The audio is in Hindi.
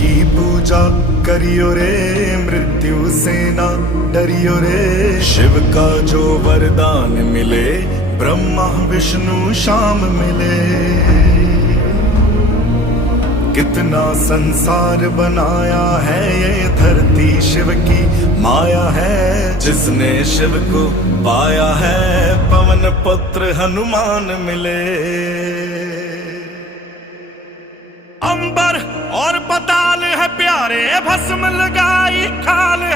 की पूजा करियो रे, मृत्यु से ना डरियो रे। शिव का जो वरदान मिले, ब्रह्मा विष्णु शाम मिले। कितना संसार बनाया है, ये धरती शिव की माया है। जिसने शिव को पाया है, पवन पुत्र हनुमान मिले। अंबर और पताल है प्यारे, भस्म लगाई खाल है।